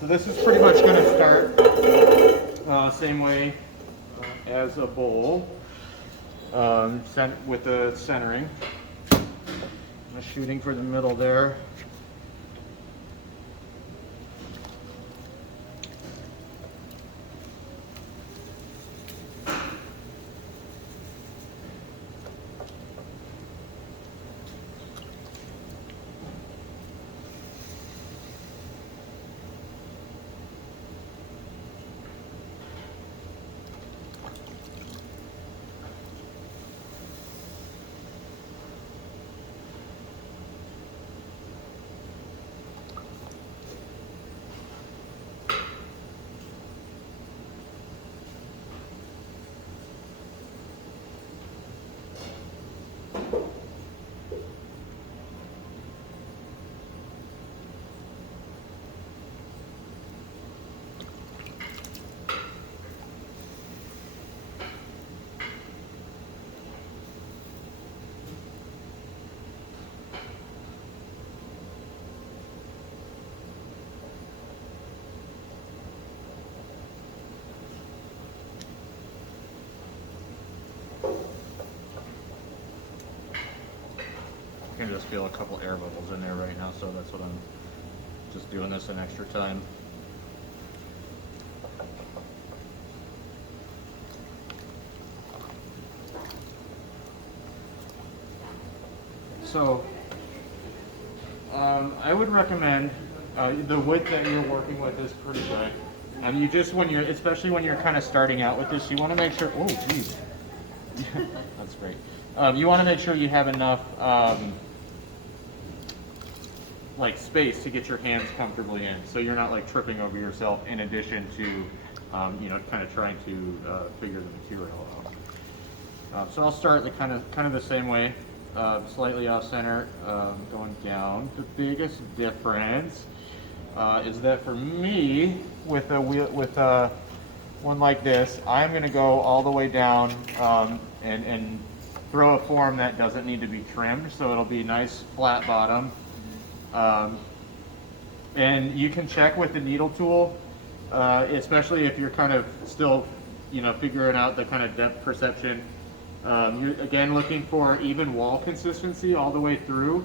So this is pretty much going to start same way as a bowl, with the centering. I'm shooting for the middle there. I can just feel a couple air bubbles in there right now, so that's what I'm just doing this an extra time. So I would recommend the width that you're working with is pretty good. And you just, when you're, especially when you're kind of starting out with this, you want to make sure, oh geez, that's great. You want to make sure you have enough like space to get your hands comfortably in, so you're not like tripping over yourself in addition to you know, kind of trying to figure the material out. So I'll start the kind of the same way, slightly off center, going down. The biggest difference is that for me, with a wheel, with one like this, I'm going to go all the way down and throw a form that doesn't need to be trimmed, so it'll be nice flat bottom. And you can check with the needle tool, especially if you're kind of still, you know, figuring out the kind of depth perception. You're again looking for even wall consistency all the way through.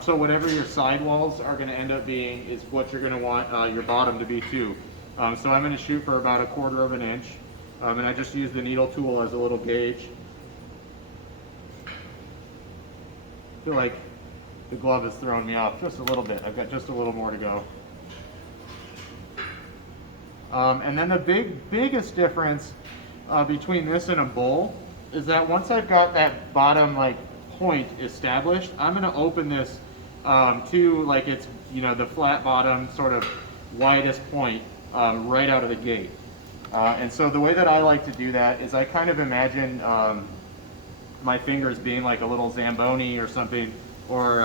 So whatever your side walls are going to end up being is what you're going to want your bottom to be too. So I'm going to shoot for about 1/4 of an inch, and I just use the needle tool as a little gauge. I feel like the glove is throwing me off just a little bit. I've got just a little more to go. And then the biggest difference between this and a bowl is that once I've got that bottom like point established, I'm going to open this to like it's, you know, the flat bottom sort of widest point right out of the gate. And so the way that I like to do that is I kind of imagine my fingers being like a little Zamboni or something, or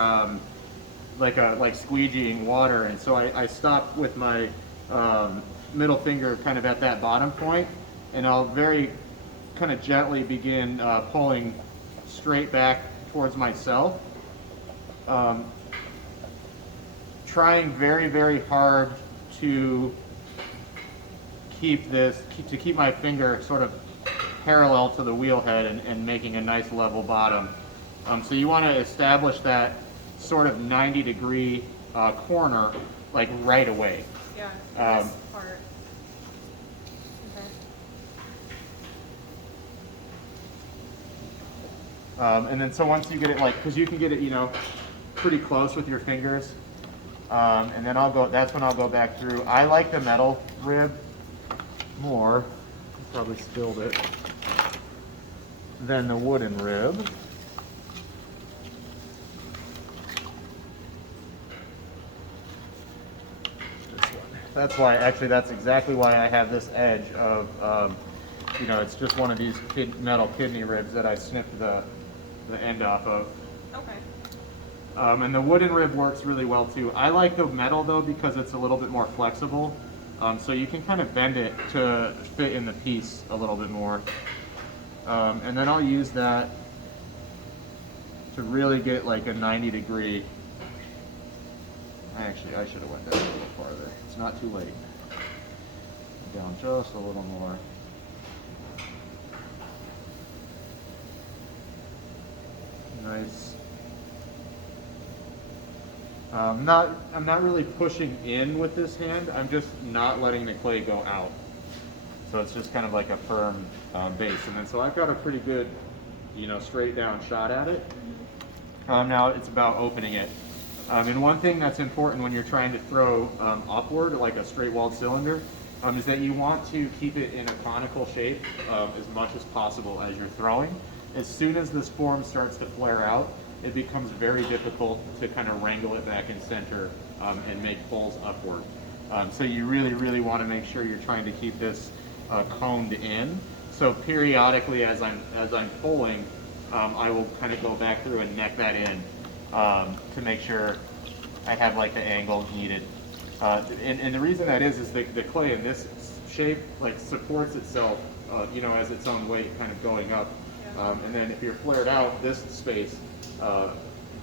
like squeegeeing water. And so I stop with my middle finger kind of at that bottom point, and I'll very kind of gently begin pulling straight back towards myself, trying very, very hard to keep my finger sort of parallel to the wheel head and making a nice level bottom. So you want to establish that sort of 90-degree corner like right away. Yeah, this part. Okay. And then so once you get it like, because you can get it, you know, pretty close with your fingers, and then that's when I'll go back through. I like the metal rib more, probably spilled it, than the wooden rib. This one. That's why, actually, that's exactly why I have this edge of, you know, it's just one of these metal kidney ribs that I snipped the end off of. Okay. And the wooden rib works really well too. I like the metal though because it's a little bit more flexible. So you can kind of bend it to fit in the piece a little bit more. And then I'll use that to really get like a 90-degree Actually, I should have went down a little farther. It's not too late. Down just a little more. Nice. I'm not really pushing in with this hand. I'm just not letting the clay go out. So it's just kind of like a firm base. And then so I've got a pretty good, straight down shot at it. Now it's about opening it. And one thing that's important when you're trying to throw upward, like a straight walled cylinder, is that you want to keep it in a conical shape as much as possible as you're throwing. As soon as this form starts to flare out, it becomes very difficult to kind of wrangle it back in center and make pulls upward. So you really, really want to make sure you're trying to keep this coned in. So periodically, as I'm pulling, I will kind of go back through and neck that in to make sure I have like the angle needed. And the reason that is the clay in this shape like supports itself, as its own weight kind of going up. And then if you're flared out, this space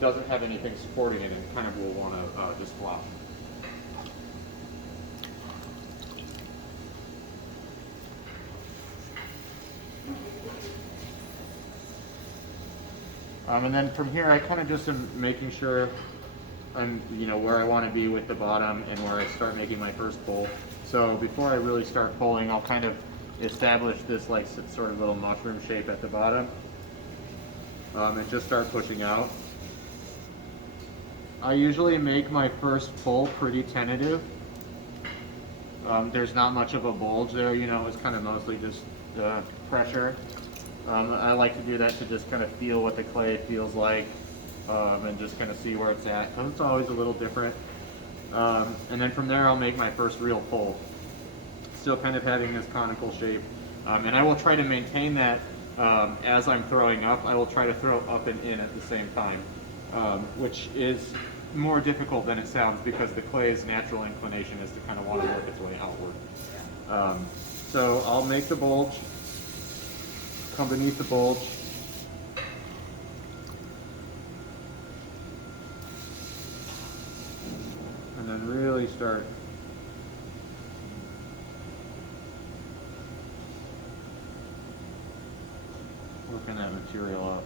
doesn't have anything supporting it and kind of will want to just flop. And then from here, I kind of just am making sure I'm, where I want to be with the bottom and where I start making my first pull. So before I really start pulling, I'll kind of establish this like sort of little mushroom shape at the bottom and just start pushing out. I usually make my first pull pretty tentative. There's not much of a bulge there, it's kind of mostly just pressure. I like to do that to just kind of feel what the clay feels like and just kind of see where it's at, because it's always a little different. And then from there I'll make my first real pull, still kind of having this conical shape. And I will try to maintain that as I'm throwing up. I will try to throw up and in at the same time, which is more difficult than it sounds because the clay's natural inclination is to kind of want to work its way outward. So I'll make the bulge, come beneath the bulge, and then really start working that material up.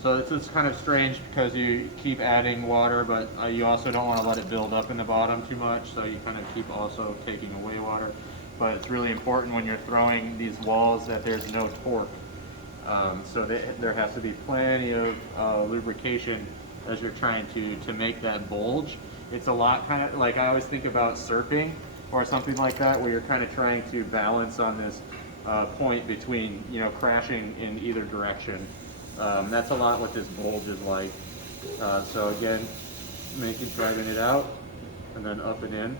So it's kind of strange because you keep adding water, but you also don't want to let it build up in the bottom too much, so you kind of keep also taking away water. But it's really important when you're throwing these walls that there's no torque. So there has to be plenty of lubrication as you're trying to make that bulge. It's a lot kind of like I always think about surfing or something like that, where you're kind of trying to balance on this point between, crashing in either direction. That's a lot what this bulge is like. So again, driving it out and then up and in.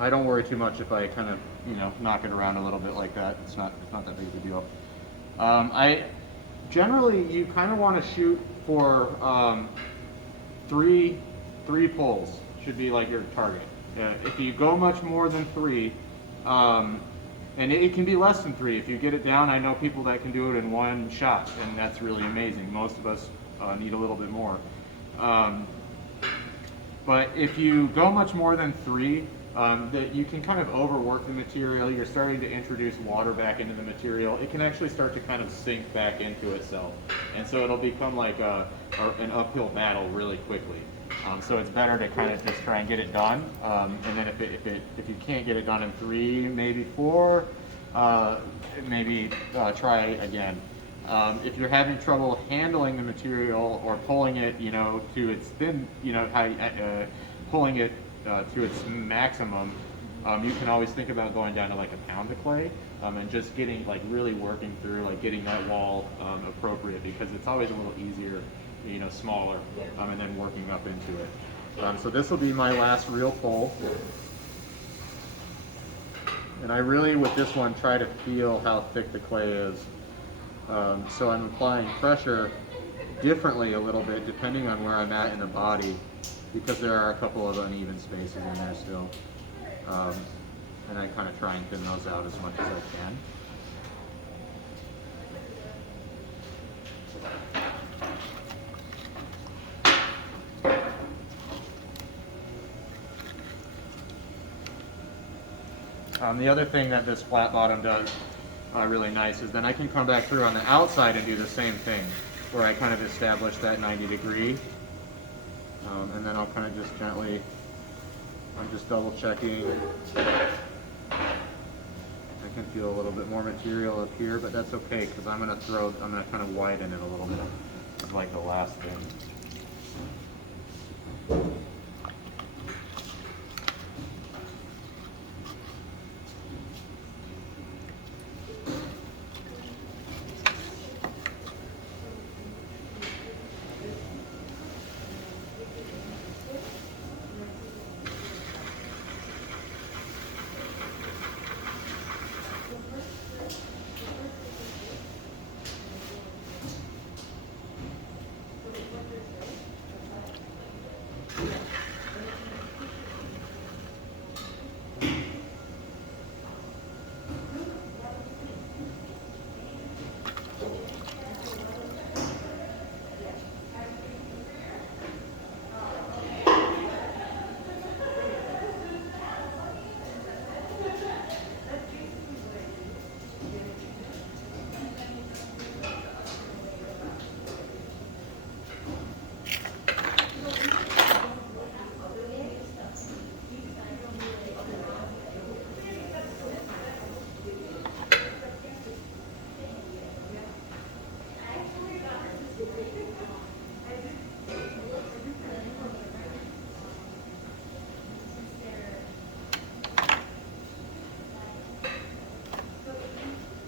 I don't worry too much if I kind of, knock it around a little bit like that. It's not that big of a deal. Generally, you kind of want to shoot for three pulls should be like your target. If you go much more than three, and it can be less than three. If you get it down, I know people that can do it in one shot, and that's really amazing. Most of us need a little bit more. But if you go much more than three, that you can kind of overwork the material. You're starting to introduce water back into the material. It can actually start to kind of sink back into itself, and so it'll become like an uphill battle really quickly. So it's better to kind of just try and get it done, and then if you can't get it done in three, maybe four, maybe try again. If you're having trouble handling the material or pulling it, to its thin, pulling it to its maximum, you can always think about going down to like a pound of clay and just getting really working through getting that wall appropriate, because it's always a little easier, smaller, and then working up into it. So this will be my last real pull, and I really with this one try to feel how thick the clay is. So I'm applying pressure differently a little bit depending on where I'm at in the body, because there are a couple of uneven spaces in there still. And I kind of try and thin those out as much as I can. The other thing that this flat bottom does really nice is then I can come back through on the outside and do the same thing, where I kind of establish that 90°. And then I'll kind of just gently, I'm just double checking. I can feel a little bit more material up here, but that's okay because I'm going to kind of widen it a little bit. It's like the last thing.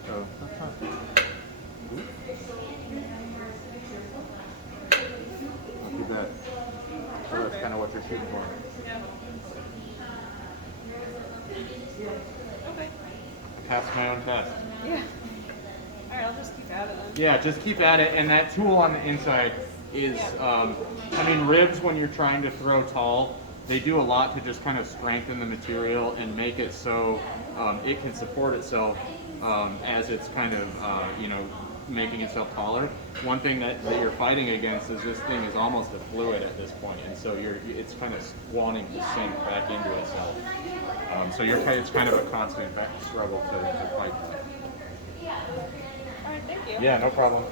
So that's not, not too bad. So that's kind of what you're shooting for. Okay. I passed my own test. Yeah. Alright, I'll just keep at it then. Yeah, just keep at it. And that tool on the inside is, I mean, ribs when you're trying to throw tall, they do a lot to just kind of strengthen the material and make it so it can support itself as it's kind of, you know, making itself taller. One thing that you're fighting against is this thing is almost a fluid at this point, and so it's kind of wanting to sink back into itself. So it's kind of a constant struggle to fight that. Alright, thank you. Yeah, no problem.